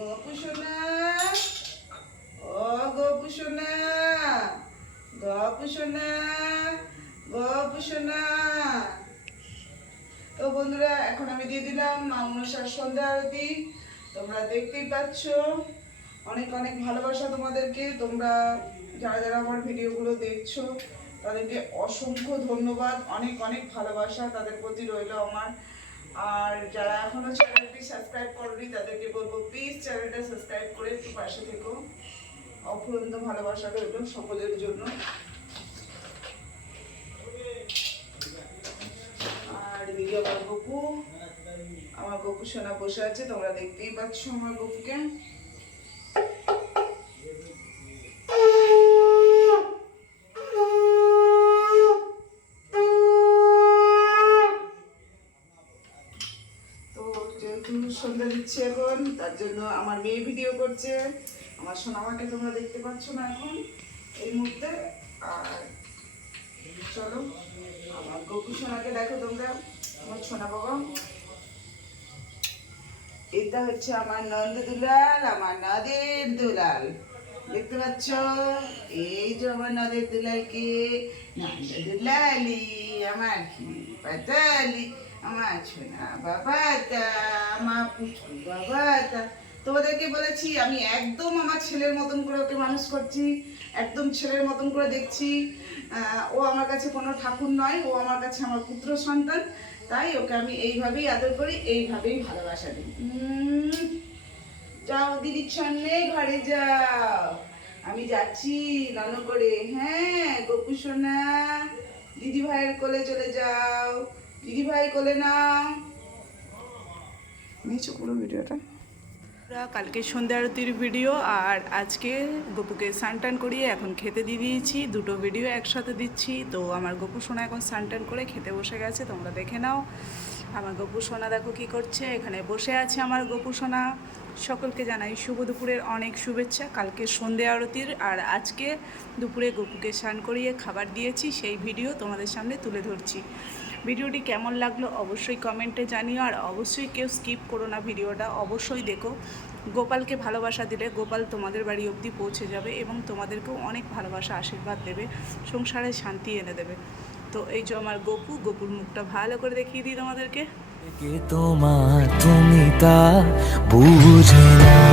গপু সোনা, ও গপু সোনা, গপু সোনা, গপু সোনা। তো বন্ধুরা, এখন আমি দিয়ে দিলাম মা মনসার সন্ধ্যা আরতি। তোমরা দেখতেই পাচ্ছ, অনেক অনেক ভালোবাসা তোমাদেরকে। তোমরা যারা যারা আমার ভিডিওগুলো দেখছো তাদেরকে অসংখ্য ধন্যবাদ, অনেক অনেক ভালোবাসা তাদের প্রতি রইল আমার। আর যারা এখনো চ্যানেলটি সাবস্ক্রাইব করনি তাদেরকে বলবো প্লিজ চ্যানেলটা সাবস্ক্রাইব করে একটু পাশে থেকো। অফুরন্ত ভালোবাসা রইল সকলের জন্য। আর এদিকে আমার গপু সোনা বসে আছে, তোমরা দেখতেই পাচ্ছ আমার গপুকে। সন্ধ্যা দিচ্ছে এখন, তার জন্য আমার মেয়ে ভিডিও করছে। আমার সোনামাকে তোমরা দেখতে পাচ্ছ না এখন এই মুহূর্তে। আর চলো আমার গপু সোনাকে দেখো তোমরা, আমার সোনা বাবা। এটা হচ্ছে আমার নন্দ দুলাল, আমার নদের দুলাল, দেখতে পাচ্ছ? এই যে আমার নদের দুলালকে, নন্দ দুলালি আমার পাতালি, আমার সোনা বাবাটা, আমার পুচকু বাবাটা। তোমাদেরকে বলেছি আমি একদম আমার ছেলের মতন করে ওকে মানুষ করছি, একদম ছেলের মতন করে দেখছি। ও আমার কাছে কোনো ঠাকুর নয়, ও আমার কাছে আমার পুত্র সন্তান। তাই ওকে আমি এইভাবেই আদর করি, এইভাবেই ভালোবাসা দিই। যাও দিদির সামনে ঘরে যাও, আমি যাচ্ছি নন করে। হ্যাঁ গপু সোনা, দিদি ভাইয়ের কোলে চলে যাও, দিদি ভাই কোলে নাও। নিচে পুরো ভিডিওটা কালকে সন্ধ্যা আরতির ভিডিও, আর আজকে গপুকে স্নান করিয়ে এখন খেতে দিয়ে দিয়েছি। দুটো ভিডিও একসাথে দিচ্ছি। তো আমার গপু সোনা এখন স্নান করে খেতে বসে গেছে, তোমরা দেখে নাও। আমার গপু সোনা দেখো কি করছে, এখানে বসে আছে আমার গপু সোনা। সকলকে জানাই শুভ দুপুরের অনেক শুভেচ্ছা কালকে সন্ধ্যা আরতির। আর আজকে দুপুরে গপুকে স্নান করিয়ে খাবার দিয়েছি, সেই ভিডিও তোমাদের সামনে তুলে ধরছি। ভিডিওটি কেমন লাগলো অবশ্যই কমেন্টে জানিও। আর অবশ্যই কেউ স্কিপ করো না, ভিডিওটা অবশ্যই দেখো। গোপালকে ভালোবাসা দিলে গোপাল তোমাদের বাড়ি অবধি পৌঁছে যাবে এবং তোমাদেরকেও অনেক ভালোবাসা আশীর্বাদ দেবে, সংসারে শান্তি এনে দেবে। তো এই যে আমার গপুর মুখটা ভালো করে দেখিয়ে দিই তোমাদেরকে। তোমার তুমি তা বুঝে না।